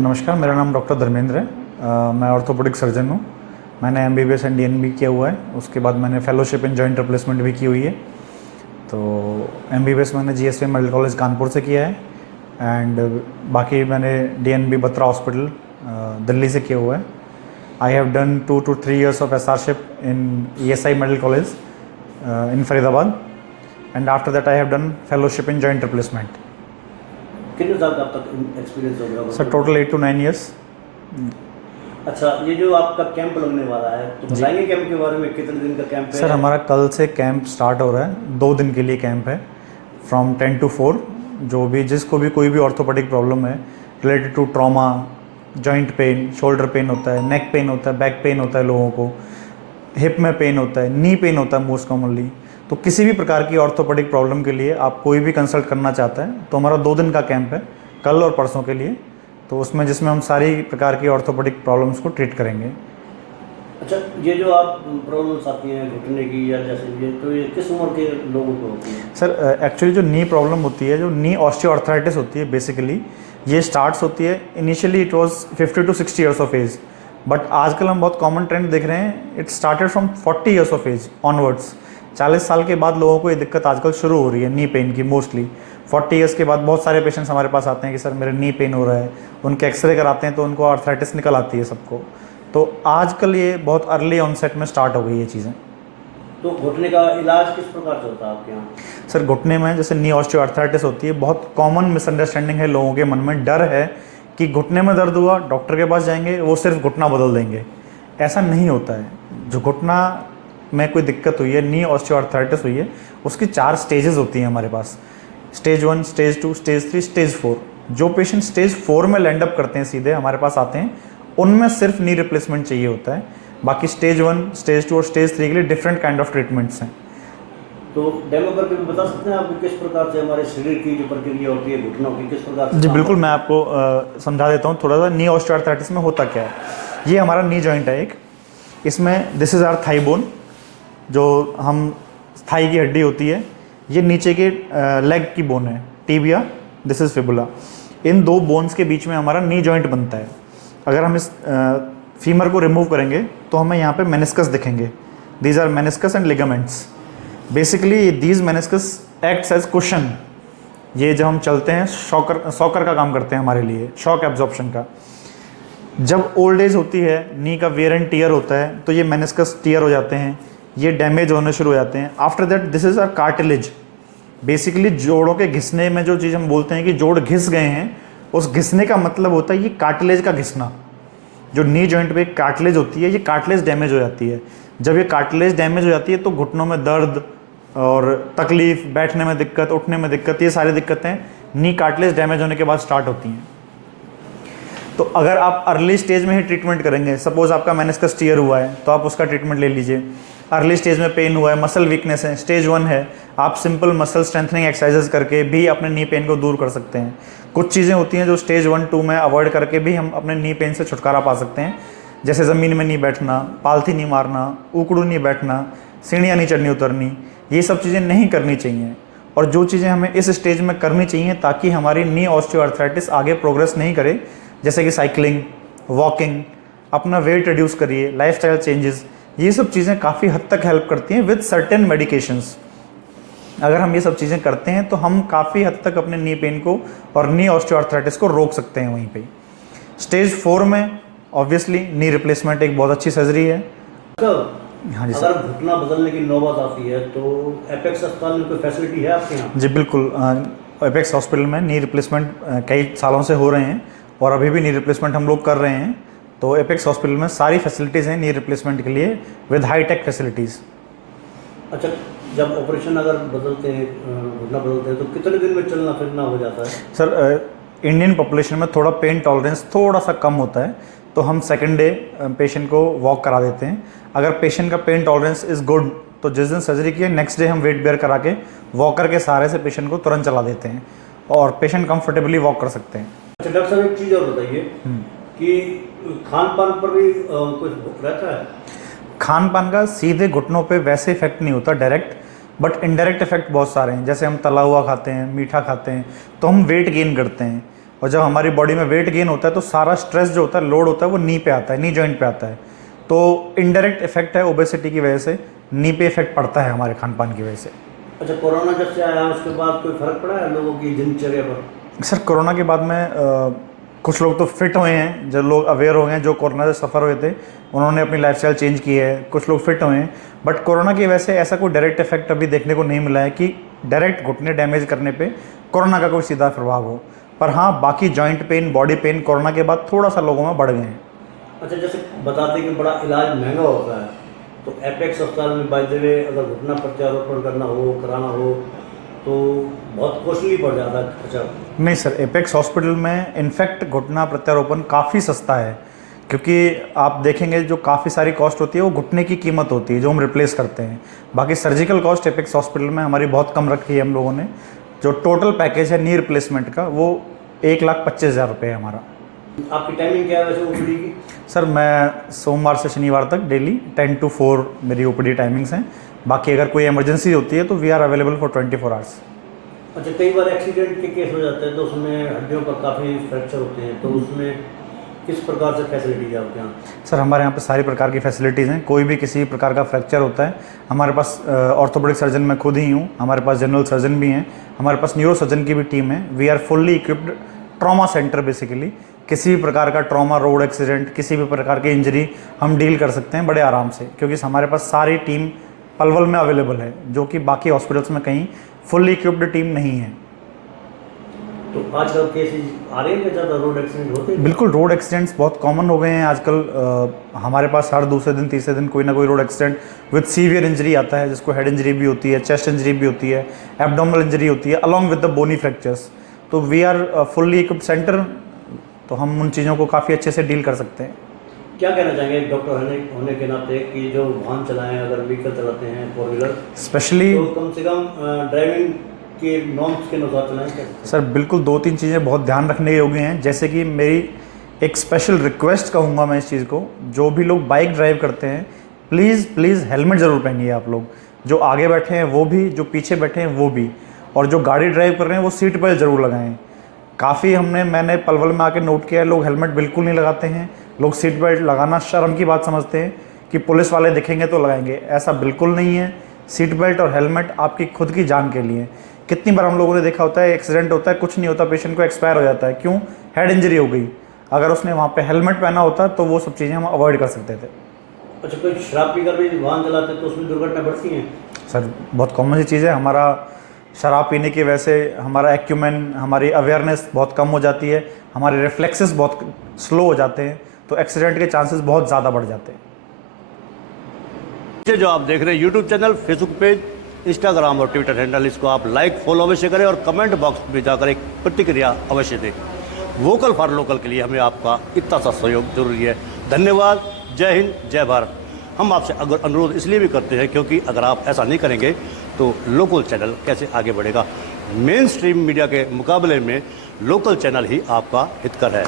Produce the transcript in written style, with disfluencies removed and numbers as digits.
नमस्कार, मेरा नाम डॉक्टर धर्मेंद्र है। मैं ऑर्थोपेडिक सर्जन हूँ। मैंने एमबीबीएस एंड डीएनबी किया हुआ है। उसके बाद मैंने फेलोशिप इन जॉइंट रिप्लेसमेंट भी की हुई है। तो एमबीबीएस मैंने जीएसवी मेडिकल कॉलेज कानपुर से किया है एंड बाकी मैंने डीएनबी बत्रा हॉस्पिटल दिल्ली से किया हुआ है। I have done 2 to 3 years of SRship in ESI medical college in Faridabad and after that I have done fellowship in joint replacement. कितने साल का अब तक एक्सपीरियंस हो गया? Sir total 8 to 9 years। अच्छा, ये जो आपका कैंप लगने वाला है तो बताएंगे कैंप के बारे में, कितने दिन का कैंप है? सर हमारा कल से कैंप स्टार्ट हो रहा है। 2 दिन के लिए कैंप है फ्रॉम 10 to 4। जो भी जिसको भी कोई भी ऑर्थोपेडिक प्रॉब्लम है related to trauma, joint pain, shoulder pain होता है, नेक पेन होता है, बैक पेन होता है लोगों को, हिप में पेन होता है, नी पेन होता है मोस्ट कॉमनली। तो किसी भी प्रकार की ऑर्थोपेडिक प्रॉब्लम के लिए आप कोई भी कंसल्ट करना चाहता है तो हमारा 2 दिन का कैंप है, कल और परसों के लिए। तो उसमें जिसमें हम सारी प्रकार की ऑर्थोपेडिक प्रॉब्लम्स को ट्रीट करेंगे। अच्छा, ये जो आप प्रॉब्लम्स आती हैं घुटने की या जैसे ये किस उम्र के लोगों को होती है? सर एक्चुअली जो नी प्रॉब्लम होती है, जो नी ऑस्टियोआर्थराइटिस होती है, बेसिकली ये स्टार्ट्स होती है initially it was 50 to 60 years of age, but आजकल हम बहुत कॉमन ट्रेंड देख रहे हैं, it started from 40 years of age onwards. 40 साल के बाद लोगों को ये दिक्कत आजकल शुरू हो रही है नी पेन की। मोस्टली 40 years के बाद बहुत सारे पेशेंट्स हमारे पास आते हैं कि सर मेरे नी पेन हो रहा है। उनके एक्सरे कराते हैं तो उनको आर्थराइटिस निकल आती है सबको। तो आजकल ये बहुत अर्ली ऑनसेट में स्टार्ट हो गई ये चीज़ें। तो घुटने का इलाज किस प्रकार से होता है आपके यहाँ? सर घुटने में जैसे नी ऑस्टियोआर्थराइटिस होती है, बहुत कॉमन मिसअंडरस्टैंडिंग है लोगों के मन में, डर है कि घुटने में दर्द हुआ डॉक्टर के पास जाएंगे वो सिर्फ घुटना बदल देंगे। ऐसा नहीं होता है। जो घुटना में कोई दिक्कत हुई है, नी ऑस्टियोआर्थराइटिस हुई है, उसकी 4 स्टेजेस होती हैं हमारे पास। Stage 1, stage 2, stage 3, stage 4। जो पेशेंट स्टेज 4 में लैंड अप करते हैं सीधे हमारे पास आते हैं, उनमें सिर्फ नी रिप्लेसमेंट चाहिए होता है। बाकी स्टेज 1, स्टेज 2 और स्टेज 3 के लिए डिफरेंट काइंड ऑफ ट्रीटमेंट्स हैं। तो डेमो करके बता सकते हैं आप किस प्रकार से हमारे शरीर की जो प्रक्रिया होती है घुटनों की, किस प्रकार से? जी बिल्कुल, मैं आपको समझा देता हूँ थोड़ा सा नी ऑस्टियोआर्थराइटिस में होता क्या है। ये हमारा नी जॉइंट है एक, इसमें this is our thigh bone, जो हम थाई की हड्डी होती है। ये नीचे के लेग की बोन है, tibia, this is fibula. In 2 bones के बीच में हमारा नी जॉइंट बनता है। अगर हम इस फीमर को रिमूव करेंगे तो हमें यहाँ पे मेनिस्कस दिखेंगे। These are meniscus and ligaments. Basically these meniscus acts as cushion. ये जब हम चलते हैं सॉकर का काम करते हैं हमारे लिए, शॉक एब्जॉर्प्शन का। जब ओल्ड एज होती है, नी का वेयर एंड टियर होता है, तो ये मेनिस्कस टियर हो जाते हैं, ये डैमेज होने शुरू हो जाते हैं। After that this is a cartilage. Basically जोड़ों के घिसने में जो चीज़ हम बोलते हैं कि जोड़ घिस गए हैं, उस घिसने का मतलब होता है ये कार्टिलेज का घिसना। जो नी जॉइंट पे कार्टिलेज होती है, ये कार्टिलेज डैमेज हो जाती है। जब ये कार्टिलेज डैमेज हो जाती है तो घुटनों में दर्द और तकलीफ, बैठने में दिक्कत, उठने में दिक्कत, ये सारी दिक्कतें नी कार्टिलेज डैमेज होने के बाद स्टार्ट होती हैं। तो अगर आप अर्ली स्टेज में ही ट्रीटमेंट करेंगे, सपोज आपका मेनिस्कस टियर हुआ है तो आप उसका ट्रीटमेंट ले लीजिए। अर्ली स्टेज में पेन हुआ है, मसल वीकनेस है, स्टेज 1 है, आप सिंपल मसल स्ट्रेंथनिंग एक्सरसाइजेस करके भी अपने नी पेन को दूर कर सकते हैं। कुछ चीज़ें होती हैं जो स्टेज 1, 2 में अवॉइड करके भी हम अपने नी पेन से छुटकारा पा सकते हैं, जैसे ज़मीन में नहीं बैठना, पालथी नहीं मारना, उकड़ू नहीं बैठना, सीढ़ियाँ नहीं चढ़नी उतरनी। ये सब चीज़ें नहीं करनी चाहिए। और जो चीज़ें हमें इस स्टेज में करनी चाहिए ताकि हमारी नी ऑस्टियोआर्थराइटिस आगे प्रोग्रेस नहीं करे, जैसे कि साइकिलिंग, वॉकिंग, अपना वेट रिड्यूस करिए, लाइफस्टाइल चेंजेस, ये सब चीज़ें काफ़ी हद तक हेल्प करती हैं विद सर्टेन मेडिकेशंस। अगर हम ये सब चीज़ें करते हैं तो हम काफ़ी हद तक अपने नी पेन को और नी ऑस्टियोआर्थराइटिस को रोक सकते हैं वहीं पे। स्टेज 4 में ऑब्वियसली नी रिप्लेसमेंट एक बहुत अच्छी सर्जरी है। हाँ जी सर। अगर घुटना बदलने की नौबत आती है तो एपेक्स अस्पताल में कोई फैसिलिटी है आपके यहाँ? जी बिल्कुल, एपेक्स हॉस्पिटल में नी रिप्लेसमेंट कई सालों से हो रहे हैं और अभी भी नी रिप्लेसमेंट हम लोग कर रहे हैं। तो एपेक्स हॉस्पिटल में सारी फैसिलिटीज़ हैं नी रिप्लेसमेंट के लिए विद हाई टेक फैसिलिटीज़। अच्छा, जब ऑपरेशन अगर बदलते हैं, घुटना बदलते हैं तो कितने दिन में चलना फिरना हो जाता है? सर इंडियन पॉपुलेशन में थोड़ा पेन टॉलरेंस थोड़ा सा कम होता है, तो हम सेकेंड डे पेशेंट को वॉक करा देते हैं। अगर पेशेंट का पेन टॉलरेंस इज़ गुड तो जिस दिन सर्जरी की है नेक्स्ट डे हम वेट बेयर करा के वॉकर के सहारे से पेशेंट को तुरंत चला देते हैं और पेशेंट कंफर्टेबली वॉक कर सकते हैं। अच्छा डॉक्टर साहब, एक चीज़ और बताइए कि खान पान पर भी कुछ रहता है? खान पान का सीधे घुटनों पे वैसे इफेक्ट नहीं होता डायरेक्ट, बट इनडायरेक्ट इफेक्ट बहुत सारे हैं। जैसे हम तला हुआ खाते हैं, मीठा खाते हैं तो हम वेट गेन करते हैं। और जब हमारी बॉडी में वेट गेन होता है तो सारा स्ट्रेस जो होता है, लोड होता है, वो नी पे आता है, नी जॉइंट पे आता है। तो इनडायरेक्ट इफेक्ट है ओबेसिटी की वजह से, नी पे इफेक्ट पड़ता है हमारे खान पान की वजह से। अच्छा, कोरोना जब से आया उसके बाद कोई फर्क पड़ा है लोगों की दिनचर्या पर? सर कोरोना के बाद में कुछ लोग तो फिट हुए हैं, जो लोग अवेयर हो गए हैं, जो कोरोना से सफ़र हुए थे उन्होंने अपनी लाइफस्टाइल चेंज की है, कुछ लोग फिट हुए हैं। बट कोरोना की वजह से ऐसा कोई डायरेक्ट इफेक्ट अभी देखने को नहीं मिला है कि डायरेक्ट घुटने डैमेज करने पे कोरोना का कोई सीधा प्रभाव हो। पर हाँ, बाकी joint pain, body pain corona के बाद थोड़ा सा लोगों में बढ़ गए हैं। अच्छा, जैसे बताते कि बड़ा इलाज महंगा होता है, तो एपेक्स अस्पताल में बाय द वे अगर घुटना प्रत्यारोपण करना हो, कराना हो तो बहुत कॉस्टली पड़ जाता है। अच्छा नहीं सर, एपेक्स हॉस्पिटल में इनफैक्ट घुटना प्रत्यारोपण काफ़ी सस्ता है, क्योंकि आप देखेंगे जो काफ़ी सारी कॉस्ट होती है वो घुटने की कीमत होती है जो हम रिप्लेस करते हैं। बाकी सर्जिकल कॉस्ट एपेक्स हॉस्पिटल में हमारी बहुत कम रखी है हम लोगों ने। जो टोटल पैकेज है नी रिप्लेसमेंट का वो 1,25,000 रुपये है हमारा। आपकी टाइमिंग क्या है वैसे ओपीडी की? सर मैं सोमवार से शनिवार तक डेली 10 to 4 मेरी ओपीडी टाइमिंग्स हैं। बाकी अगर कोई इमरजेंसी होती है तो we are available for 24 hours. अच्छा, कई बार एक्सीडेंट के केस हो जाते हैं तो उसमें हड्डियों पर काफ़ी फ्रैक्चर होते हैं, तो उसमें किस प्रकार से फैसिलिटीज है आपके यहाँ? सर हमारे यहाँ पे सारी प्रकार की फैसिलिटीज़ हैं। कोई भी किसी प्रकार का फ्रैक्चर होता है, हमारे पास ऑर्थोपेडिक सर्जन मैं खुद ही हूँ, हमारे पास जनरल सर्जन भी हैं, हमारे पास न्यूरो सर्जन की भी टीम है। We are fully equipped trauma centre basically. किसी भी प्रकार का ट्रॉमा, रोड एक्सीडेंट, किसी भी प्रकार की इंजरी हम डील कर सकते हैं बड़े आराम से, क्योंकि हमारे पास सारी टीम पलवल में अवेलेबल है, जो कि बाकी हॉस्पिटल्स में कहीं फुल्ली इक्विप्ड टीम नहीं है। तो आजकल केसेस आ रहे हैं ज़्यादा रोड एक्सीडेंट होते हैं? बिल्कुल, रोड एक्सीडेंट्स बहुत कॉमन हो गए हैं आजकल। हमारे पास हर दूसरे दिन तीसरे दिन कोई ना कोई road accident with severe injury आता है, जिसको हेड इंजरी भी होती है, चेस्ट इंजरी भी होती है, एब्डोमिनल इंजरी होती है, along with the bony fractures. तो we are fully equipped centre, तो हम उन चीज़ों को काफ़ी अच्छे से डील कर सकते हैं। क्या कहना चाहेंगे एक डॉक्टर होने के नाते कि जो वाहन चलाएं, अगर व्हीकल चलाते हैं फोर व्हीलर, स्पेशली तो कम से कम ड्राइविंग के नॉर्म्स के अनुसार चलाएं? सर बिल्कुल 2-3 चीज़ें बहुत ध्यान रखने योग्य हैं। जैसे कि मेरी एक स्पेशल रिक्वेस्ट कहूँगा मैं इस चीज़ को, जो भी लोग बाइक ड्राइव करते हैं प्लीज़ हेलमेट ज़रूर पहनिए आप लोग। जो आगे बैठे हैं वो भी, जो पीछे बैठे हैं वो भी, और जो गाड़ी ड्राइव कर रहे हैं वो सीट बेल्ट ज़रूर लगाएं। काफ़ी मैंने पलवल में आके नोट किया है, लोग हेलमेट बिल्कुल नहीं लगाते हैं। लोग सीट बेल्ट लगाना शर्म की बात समझते हैं कि पुलिस वाले दिखेंगे तो लगाएंगे, ऐसा बिल्कुल नहीं है। सीट बेल्ट और हेलमेट आपकी खुद की जान के लिए। कितनी बार हम लोगों ने देखा होता है एक्सीडेंट होता है, कुछ नहीं होता, पेशेंट को एक्सपायर हो जाता है, क्यों? हेड इंजरी हो गई। अगर उसने वहाँ पे हेलमेट पहना होता तो वो सब चीज़ें हम अवॉइड कर सकते थे। अच्छा, कोई शराब पीकर भी वाहन चलाते हैं तो उसमें दुर्घटना बढ़ती हैं? सर बहुत कॉमन सी चीज़ है। हमारा शराब पीने की वजह से हमारा एक्यूमेन, हमारी अवेयरनेस बहुत कम हो जाती है, हमारे रिफ्लेक्सेस बहुत स्लो हो जाते हैं, तो एक्सीडेंट के चांसेस बहुत ज़्यादा बढ़ जाते हैं। जो आप देख रहे हैं YouTube channel, Facebook page, Instagram और ट्विटर हैंडल, इसको आप लाइक फॉलो अवश्य करें और कमेंट बॉक्स में जाकर एक प्रतिक्रिया अवश्य दें। वोकल फॉर लोकल के लिए हमें आपका इतना सा सहयोग जरूरी है। धन्यवाद। जय हिंद, जय भारत। हम आपसे अगर अनुरोध इसलिए भी करते हैं क्योंकि अगर आप ऐसा नहीं करेंगे तो लोकल चैनल कैसे आगे बढ़ेगा। मेन स्ट्रीम मीडिया के मुकाबले में लोकल चैनल ही आपका हितकर है।